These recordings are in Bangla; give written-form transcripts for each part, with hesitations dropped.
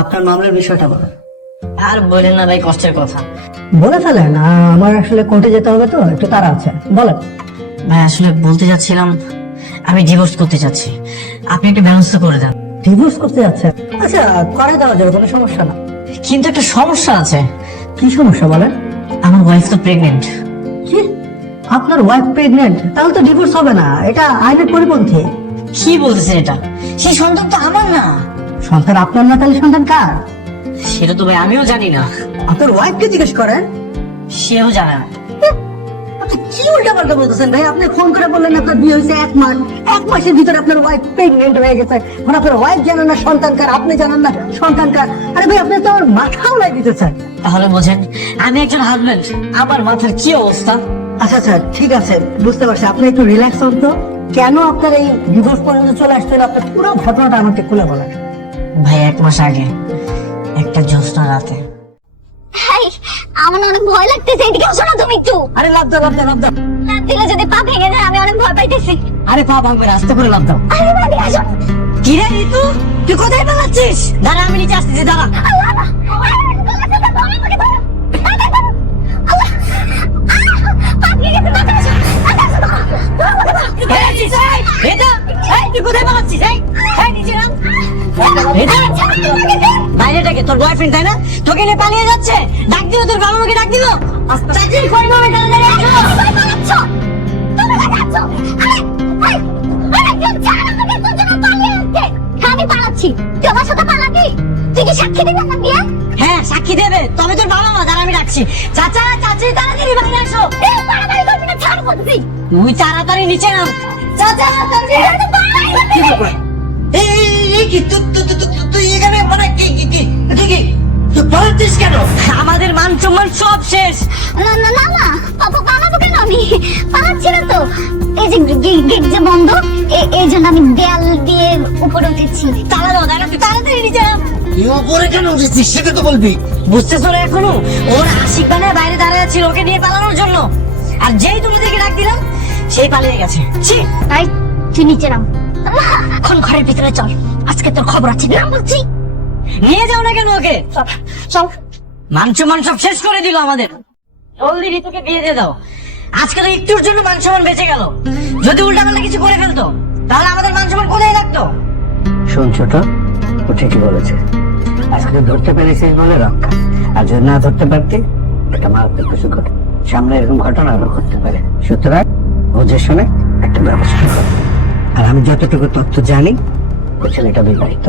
আপনার মামলার বিষয়টা বলেন। আর বলেন না ভাই, কষ্টের কথা। বলে ফেলেন, আমার আসলে কোর্টে যেতে হবে তো, একটু তাড়া আছে, বলেন। ভাই আসলে বলতে যাচ্ছিলাম, আমি ডিভোর্স করতে চাচ্ছি, আপনি একটু ব্যবস্থা করে দেন। ডিভোর্স করতে যাচ্ছে? আচ্ছা, করে দেওয়া যাবে, কোনো সমস্যা না। কিন্তু একটা সমস্যা আছে। কি সমস্যা বলেন? আমার ওয়াইফ তো প্রেগনেন্ট। কি? আপনার ওয়াইফ প্রেগনেন্ট? তাহলে তো ডিভোর্স হবে না, এটা আইনের পরিপন্থী। কি বলতেছেন এটা? সেই সন্তান তো আমার না। সন্তান আপনার না, তাহলে সন্তান কার? সেটা তো ভাই আমিও জানি না। আপনার ওয়াইফকে জিজ্ঞেস করেন। সেও জানে না। আপনি কি উল্টাপাল্টা বলতেছেন ভাই? আপনি ফোন করে বললেন আপনার বিয়ে হয়েছে 1 মাস, 1 মাসের ভিতরে আপনার ওয়াইফ প্রেগনেন্ট হয়ে গেছে। মানে আপনার ওয়াইফ জানেন না সন্তান কার, আপনি জানেন না সন্তান কার। আরে ভাই, আপনি তো আমার মাথা উড়াই দিতেছেন। তাহলে বোঝেন আমি একজন হাজবেন্ড, আমার মাথার কি অবস্থা। আচ্ছা আচ্ছা, ঠিক আছে, বুঝতে পারছি। আপনি একটু রিল্যাক্স হন তো। কেন আপনার এই ডিভোর্স পর্যন্ত চলে আসছিল, আপনার পুরো ঘটনাটা আমাকে খুলে বলেন। ভাই 1 মাস আগে একটা জ্যোৎস্না রাতে। হাই, আমার না অনেক ভয় লাগতেছে। এদিকে আসো না তুমি একটু। আরে লাভ দাও, লাভ দাও, লাভ দাও। লাফ দিলে যদি পা ভেঙে যায়, আমি অনেক ভয় পাইতেছি। আরে পা ভাঙবে না, আস্তে করে লাভ দাও। আরে বাড়ি আসো। কি রে ঋতু, তুই কোথায় পালাচ্ছিস? দাঁড়া, আমি নিচে আসতেছি, দাঁড়া। আল্লাহ, আল্লাহ, আরে, গলা ধরো, আমাকে ধরো। আরে, ধরো। আল্লাহ, পা ভেঙে গেছে, মাথা আসো। মাথা আসো, ধরো। ধরো, আমাকে ধরো। তুই কোথায় পালাচ্ছিস? নিচে নাম। বাইরেটাকে তোর বয়ফ্রেন্ড তাই না? তোকে নিয়ে পালিয়ে যাচ্ছে। ডাক দিও, তোর বাবা মাকে ডাক দিল। চাকরি কই না, তাড়াতাড়ি আসো। তুমি পালাচ্ছ। তুমি পালাচ্ছ। আরে, আরে, আরে, কেউ জানে না আমাকে তোর জন্য পালিয়ে আসছে। হ্যাঁ, আমি পালাচ্ছি। তুই আমার সাথে পালাবি? তুই কি সাক্ষী দিবি আমার বিয়ে? হ্যাঁ, সাক্ষী দেবে। তবে তোর বাবা মা, দাঁড়া আমি ডাকছি। চাচা, চাচি, তাড়াতাড়ি বাইরে আসো। এই, বাড়াবাড়ি করবি না, ছাড় বলছি। তুই তাড়াতাড়ি নিচে নাম। চাচা, চাচি। কি বলবো? তুই এখানে মানে তুই পালাচ্ছিস কেন? আমাদের মান সম্মান সব শেষ। না না না না, পালাবো কেন আমি? পালাচ্ছি না তো। এই যে গেট যে বন্ধ, এই জন্য আমি দেয়াল দিয়ে উপরে উঠেছি। তালা দাও, দাঁড়া, তুই তাড়াতাড়ি নিচে নাম। তুই ওপরে কেন উঠেছিস সেটা তো বলবি। বুঝতেছো না এখনো? ওর আশিক বানায় বাইরে দাঁড়িয়ে ছিল ওকে নিয়ে পালানোর জন্য, আর যেই তোমাদেরকে ডাক দিলাম সেই পালিয়ে গেছে। ছি! তাই তুই নিচে নাম। এখন ঘরের ভিতরে চল, আজকে তোর খবর আছে। নাম বলছি। নিয়ে যাও না কেন ওকে? চল। মান সম্মান সব শেষ করে দিল আমাদের। জলদি ঋতুকে বিয়ে দিয়ে দাও। আজকে তো একটুর জন্য মান সম্মান বেঁচে গেল। যদি উল্টাপাল্টা কিছু করে ফেলতো, তাহলে আমাদের মান সম্মান কোথায় থাকতো? শোন ছোট, ও ঠিকই বলেছে। আজকে ধরতে পেরেছিস বলে রক্ষা, আর যদি না ধরতে পারতি এটা মারাত্মক কিছু ঘটে। সামনে এরকম ঘটনা আরো ঘটতে পারে। সুতরাং বুঝে শুনে একটা ব্যবস্থা কর। আর আমি যতটুকু তথ্য জানি, ও ছেলেটা বিবাহিত।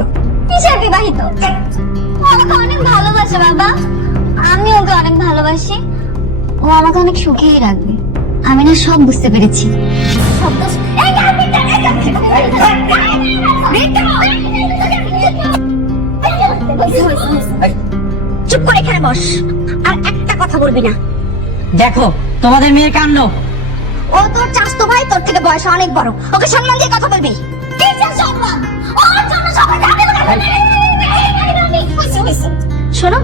কিসের বিবাহিত? ও আমাকে অনেক ভালোবাসে বাবা, আমি ওকে অনেক ভালোবাসি। ও আমাকে অনেক সুখেই রাখবে। আমি না সব বুঝতে পেরেছি। সব দোষ- এই না, বিট্টা, এই না, চুপ করে এখানে বস, আর একটা কথা বলবি না। দেখো তোমাদের মেয়ের কাণ্ড। ও তোর চাচাতো ভাই, তোর থেকে বয়সে অনেক বড়। ওকে সম্মান দিয়ে কথা বলবি। কিসের সম্মান? ওর জন্য সবাই জানে না। শোনো,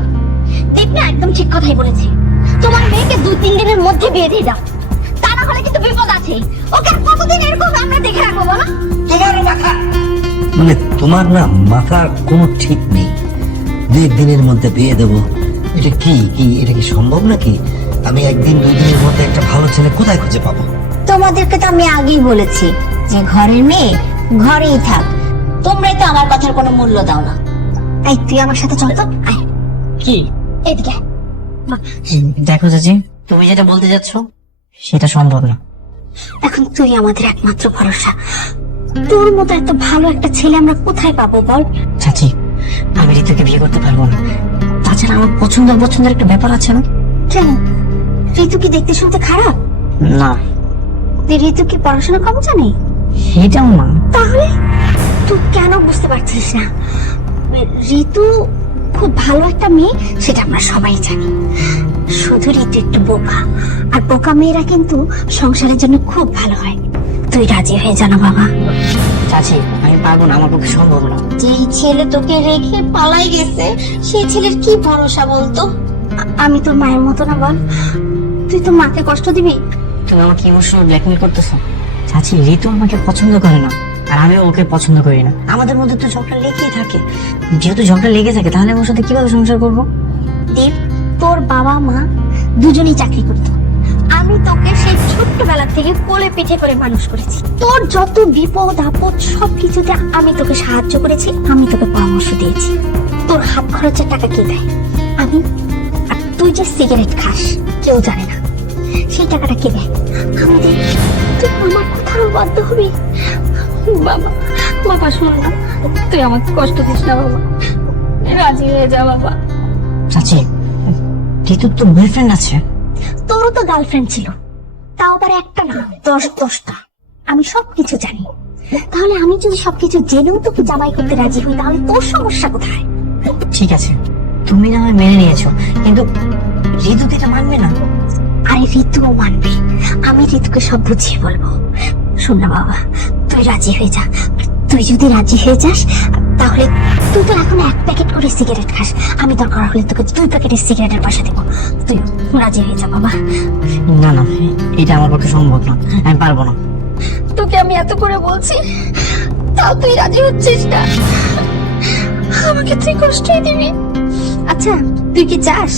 দীপ না একদম ঠিক কথাই বলেছে। তোমার মেয়েকে 2-3 দিনের মধ্যে বিয়ে দিয়ে দাও, তা না হলে কিন্তু বিপদ আছে। ওকে আর কতদিন এরকম আমরা দেখে রাখবো বলো? তোমার মাথা মানে তোমার না মাথার কোনো ঠিক নেই। 2 দিনের মধ্যে বিয়ে দেবো, এটা কি এটা কি সম্ভব নাকি? আমি 1-2 দিনের মধ্যে একটা ভালো ছেলে কোথায় খুঁজে পাবো? তোমাদেরকে তো আমি আগেই বলেছি যে ঘরের মেয়ে ঘরেই থাক। তোমরাই তো আমার কথার কোনো মূল্য দাও না। এই তুই আমার সাথে চল তো, আয় কি? এদিকে। দেখো চাচি, তুমি যেটা বলতে যাচ্ছ সেটা সম্ভব না। এখন তুই আমাদের একমাত্র ভরসা। তোর মতো এত ভালো একটা ছেলে আমরা কোথায় পাবো বল? চাচি, আমি ঋতুকে বিয়ে করতে পারবো না। তাছাড়া আমার পছন্দের একটা ব্যাপার আছে না? কেন? ঋতু কি দেখতে শুনতে খারাপ? না, ঋতু কি পড়াশোনা কম জানে? সেটাও না। তাহলে তুই কেন বুঝতে পারছিস না? ঋতু খুব ভালো একটা মেয়ে, সেটা আমরা সবাই জানি। শুধু ঋতু একটু বোকা, আর বোকা মেয়েরা কিন্তু সংসারের জন্য খুব ভালো হয়। তুই রাজি হয়ে জানা বাবা। চাচি, আমি পারবো না, আমার পক্ষে সম্ভব না। যেই ছেলে তোকে রেখে পালাই গেছে, সেই ছেলের কি ভরসা বলতো? আমি তোর মায়ের মতো না বল? তুই তো মাকে কষ্ট দিবি? তুমি আমাকে ইমোশনাল ব্ল্যাকমেল করতেছো। চাচি ঋতু আমাকে পছন্দ করে না, আর আমিও ওকে পছন্দ করি না। আমাদের মধ্যে তো ঝগড়া লেগেই থাকে। যেহেতু ঝগড়া লেগে থাকে, তাহলে আমি ওর সাথে কিভাবে সংসার করবো? দেব, তোর বাবা মা দুজনেই চাকরি করতো। আমি তোকে সেই ছোট্টবেলা থেকে কোলে পিঠে করে মানুষ করেছি। তোর যত বিপদ আপদ সবকিছুতে আমি তোকে সাহায্য করেছি, আমি তোকে পরামর্শ দিয়েছি। তোর হাত খরচের টাকা কে দেয়? আমি। আর তুই যে সিগারেট খাস কেউ জানে না, সেই টাকাটা কে দেয়? আমি দেই। তুই আমার কথাও বাধ্য হবি? বাবা, বাবা শোন না, তুই আমাকে কষ্ট দিস না বাবা, রাজি হয়ে যা বাবা। চাচি, ঋতুর তো বয়ফ্রেন্ড আছে। তোরও তো গার্লফ্রেন্ড ছিল, তাও আবার একটা না 10-10টা। আমি সবকিছু জানি। তাহলে আমি যদি সবকিছু জেনেও তোকে জামাই করতে রাজি হই, তাহলে তোর সমস্যা কোথায়? ঠিক আছে, তুমি না হয় মেনে নিয়েছো, কিন্তু ঋতু তো এটা মানবে না। আরে ঋতুও মানবে, আমি ঋতুকে সব বুঝিয়ে বলবো। শোন না বাবা, তুই রাজি হয়ে যা। তুই যদি রাজি হয়ে যাস, তাহলে তুই তো এখন 1 প্যাকেট করে সিগারেট খাস, আমি দরকার হলে তোকে 2 প্যাকেটের সিগারেটের পয়সা দেবো। তুই রাজি হয়ে যা বাবা। না না, এটা আমার পক্ষে সম্ভব না, আমি পারবো না। তোকে আমি এত করে বলছি, তাও তুই রাজি হচ্ছিস না। আমাকে তুই কষ্টই দিবি। আচ্ছা, তুই কি চাস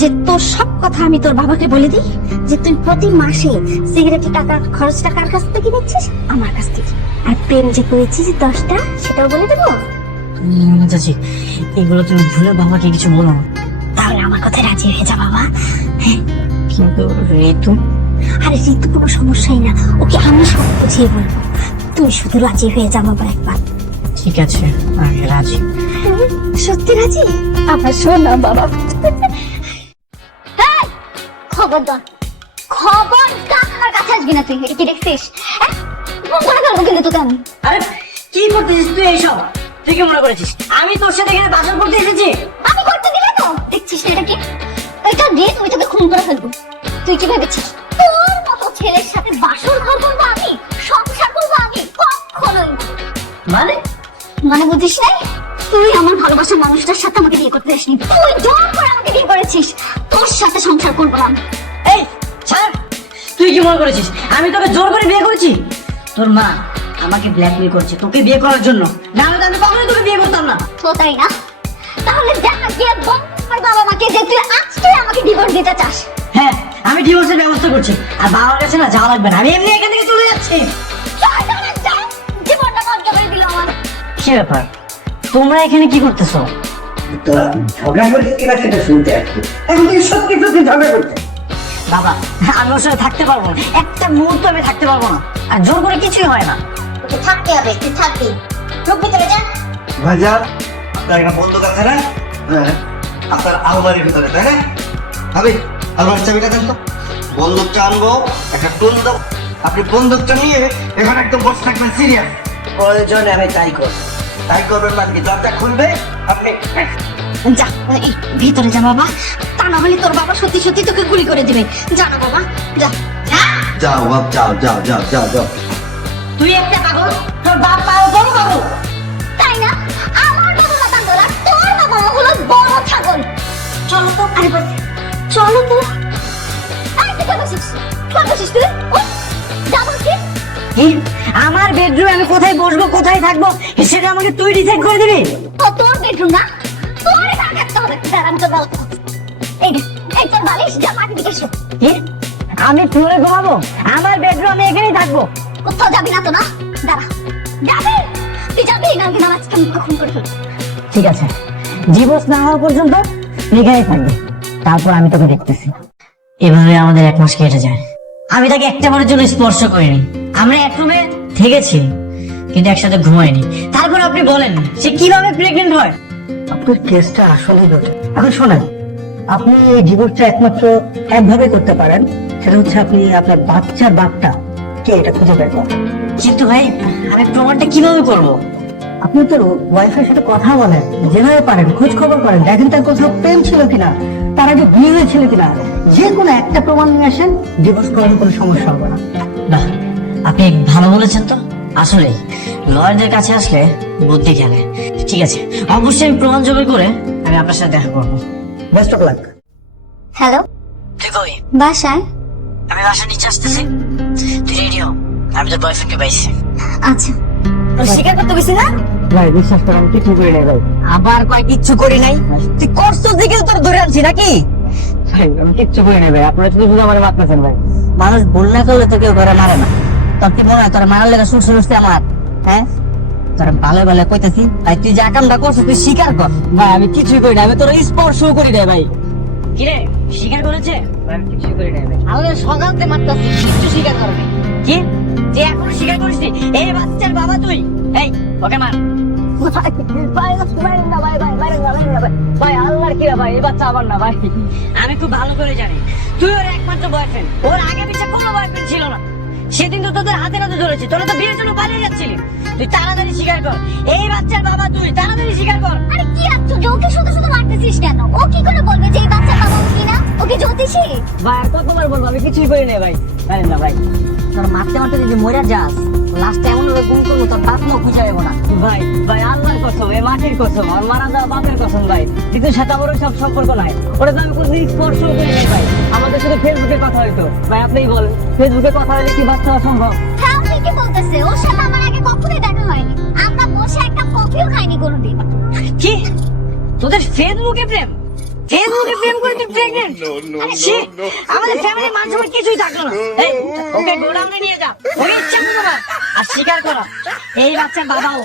যে তোর সব কথা আমি তোর বাবাকে বলে দিই, যে তুই প্রতি মাসে সিগারেটের টাকা খরচটা কার কাছ থেকে নিচ্ছিস? আমার কাছ থেকে। আর প্রেম যে করেছিস 10টা, সেটাও বলে দেবো। না চাচি, এগুলো তুমি ভুলে বাবাকে কিছু বলো না। তাহলে আমার কথায় রাজি হয়ে যা বাবা। কিন্তু ঋতু? আরে ঋতু কোনো সমস্যাই না, ওকে আমি সব বুঝিয়ে বলবো। তুই শুধু রাজি হয়ে যা বাবা একবার। ঠিক আছে, আমি রাজি। সত্যি রাজি? আমার শোনা বাবা। খবরদার, খবরদার আমার কাছে আসবি না তুই। এটা কি দেখছিস? মন করে ফেলবো কিন্তু তোকে আমি। আরে কি করতেছিস তুই এইসব? তুই কি মনে করেছিস আমি তোর সাথে এখানে বাসর করতে এসেছি? আমি করতে দিলে তো দেখছিস না এটা কি? এটা দিয়ে তুমি তোকে খুন করে ফেলবো। তুই কি ভেবেছিস তোর মতো ছেলের সাথে বাসর ঘর করবো আমি, সংসার করবো আমি? কখনোই না। মানে মানে বুঝিস নাই? তুই আমার ভালোবাসার মানুষটার সাথে আমাকে বিয়ে করতে আসিনি, তুই জোর করে আমাকে বিয়ে করেছিস। তোর সাথে সংসার করবো না। এই ছাড়, তুই কি মনে করেছিস আমি তোকে জোর করে বিয়ে করেছি? তোর মা আমাকে ব্ল্যাকমেল করছে তোকে বিয়ে করার জন্য, না হলে আমি কখনোই তোকে বিয়ে করতাম না। তো তাই না? তাহলে যা গিয়ে বল আমার বাবা মাকে যে তুই আজকে আমাকে ডিভোর্স দিতে চাস। হ্যাঁ, আমি ডিভোর্সের ব্যবস্থা করছি, আর বাবার কাছে না যাওয়া লাগবে না, আমি এমনি এখান থেকে চলে যাচ্ছি। জীবনটা নষ্ট করে দিল আমার। কি ব্যাপার, তোমরা এখানে কি করতেছো? তোরা ঝগড়া করছিস কিনা সেটা শুনতে আসছি। এখন তুই সত্যি সত্যি ঝগড়া করছিস। বাবা, আমি ওর সাথে থাকতে পারবো না, একটা মুহূর্ত আমি থাকতে পারবো না, আর জোর করে কিছুই হয় না। তোকে থাকতে হবে, তুই থাকবি। লোক ভিতরে যা। ভাইজান, আপনার একটা বন্দুক আছে না? হ্যাঁ, আপনার আলমারির ভিতরে, তাই না? ভাবি, আলমারির চাবিটা দেন তো। বন্দুকটা আনবো, একটা টোন দাও। আপনি বন্দুকটা নিয়ে এখানে একদম বসে থাকবেন, সিরিয়াস। প্রয়োজনে আমি তাই করব। তাই করবেন না, কি দরজা খুলবে আপনি। যা, এই ভিতরে যা বাবা, তা না হলে তোর বাবা সত্যি সত্যি তোকে গুলি করে দিবে। যা না বাবা, যা। যাও বাপ, যাও যাও যাও যাও যাও। তুই একটা পাগল, তোর বাপ পাগল, বড় পাগল। তাই না? আমার বাবা মা পাগল, আর তোর বাবা মা হলো বড় ছাগল। চলো তো, আরে বল, চলো তো। আরে তুই কই বসিস? কই বসিস তুই? ও, যা বলছি। কি? আমার বেডরুমে আমি কোথায় বসবো কোথায় থাকবো সেটা আমাকে তুই ডিসাইড করে দিবি? ও তোর বেডরুম না, তোর এখানে থাকতে হবে। দাঁড়া, আমি তোর ব্যবস্থা করছি। এই নে, এই তোর বালিশ, যা মাটি দিকে এসো। কি? আমি ফ্লোরে ঘুমাবো? আমার বেডরুম, আমি এখানেই থাকবো। কোথাও যাবি না তো না? দাঁড়া, যাবি? তুই যাবি না? আমি আজকে মুখে খুন করে ফেলবো। ঠিক আছে, ডিভোর্স না হওয়া পর্যন্ত তুই এখানেই থাকবি, তারপর আমি তোকে দেখতেছি। এভাবে আমাদের 1 মাস কেটে যায়, আমি তাকে একটা বারের জন্য স্পর্শ করিনি। আমরা এক রুমে থেকেছি কিন্তু একসাথে ঘুমাইনি। তারপর আপনি বলেন সে কিভাবে প্রেগনেন্ট হয়? আপনার কেসটা আসলেই জটিল। এখন শোনেন, আপনি এই ডিভোর্সটা একমাত্র একভাবে করতে পারেন, সেটা হচ্ছে আপনি আপনার বাচ্চার বাপটা কে এটা খুঁজে বের করেন। কিন্তু ভাই, আমি প্রমাণটা কিভাবে করবো? আপনি তো ওয়াইফের সাথে কথা বলেন, যেভাবে পারেন খোঁজ খবর করেন, দেখেন তার কোথাও প্রেম ছিল কিনা, তার আগে বিয়ে হয়েছিল কিনা। যে কোনো একটা প্রমাণ নিয়ে আসেন, ডিভোর্স করার কোনো সমস্যা হবে না। বাহ, আপনি ভালো বলেছেন তো। আসলে লয়ারদের কাছে আসলে বুদ্ধি খেলে। ঠিক আছে, অবশ্যই আমি প্রমাণ জোগাড় করে আমি আপনার সাথে দেখা করবো। Best of luck. হ্যালো, তুই কই? বাসায়। আমি বাসা নিচে আসতেছি, তুই রেডি হ, আমি আমি তোর বয়ফ্রেন্ডকে পাইছি। আচ্ছা স্বীকার করতে গেছি না? ভাই বিশ্বাস করে আমি কিছু করি নাই ভাই। আবার কয় কিচ্ছু করি নাই? তুই করছিস দিকে তোর ধরে আনছি নাকি? ভাই আমি কিচ্ছু করি নাই ভাই, আপনারা শুধু শুধু আমার মারতেছেন ভাই। মানুষ ভুল না করলে তো কেউ ঘরে মারে না। তোর কি মনে হয় তোর মারার লেগে সুর সুর আমার? হ্যাঁ, তোর ভালো ভালো কইতাছি, তাই তুই যে কামটা করছিস তুই স্বীকার কর। ভাই আমি কিছুই করি না, আমি তোর স্পর্শও করি নাই ভাই। কিরে স্বীকার করেছে? ভাই, আমি কিছুই করি নাই ভাই। আমাদের সকালতে মারতাছি, কিচ্ছু স্বীকার করবে কি? তুই এখনো স্বীকার করিস নি? এই বাচ্চার বাবা তুই? এই ওকে মার। ভাই আল্লাহর কি ভাই, এই বাচ্চা আমার না ভাই। আমি খুব ভালো করে জানি তুই ওর একমাত্র বয়ফ্রেন্ড, ওর আগে পিছে কোনো বয়ফ্রেন্ড ছিল না। সেদিন তো তোদের হাতে নাতে ধরেছি, তোরা তো বিয়ের জন্য পালিয়ে যাচ্ছিলি। তুই তাড়াতাড়ি স্বীকার কর, এই বাচ্চার বাবা তুই, তাড়াতাড়ি স্বীকার কর। আরে কি আশ্চর্য, ওকে শুধু শুধু মারতেছিস কেন? ও কি করে বলবে যে এই বাচ্চার বাবা ও কিনা? ওকে জ্যোতিষী? ভাই আর কতবার বলবো, আমি কিছুই করি নাই ভাই। ভাই না ভাই। তোর মারতে মারতে যদি মরে যাস, লাস্টে এমন ভাবে গুম করবো তোর বাপ মুখ খুঁজে যাবো না। ভাই ভাই আল্লাহর কসম, এই মাটির কসম, আর মারা যাওয়া বাপের কসম ভাই, কিন্তু সাথে আমার ওই সব সম্পর্ক নাই। ওটা তো আমি কোনদিন স্পর্শও করি নাই ভাই। আমাদের সাথে ফেসবুকে কথা হইতো ভাই, আপনিই বলেন ফেসবুকে কথা হলে কি বাচ্চা হওয়া সম্ভব? হ্যাঁ ঠিকই বলতেছে, ওর সাথে আমার আগে কখনোই দেখা হয়নি। আমরা বসে একটা কফিও খাইনি কোনোদিন। কি তোদের ফেসবুকে প্রেম? ফেসবুকে প্রেম করে তুই প্রেগনেন্ট? আমাদের ফ্যামিলির মান সম্মান কিছুই থাকলো না। এই ওকে গোডাউনে নিয়ে যা, ওকে ইচ্ছা মতো মার, আর স্বীকার করো এই বাচ্চার বাবাও।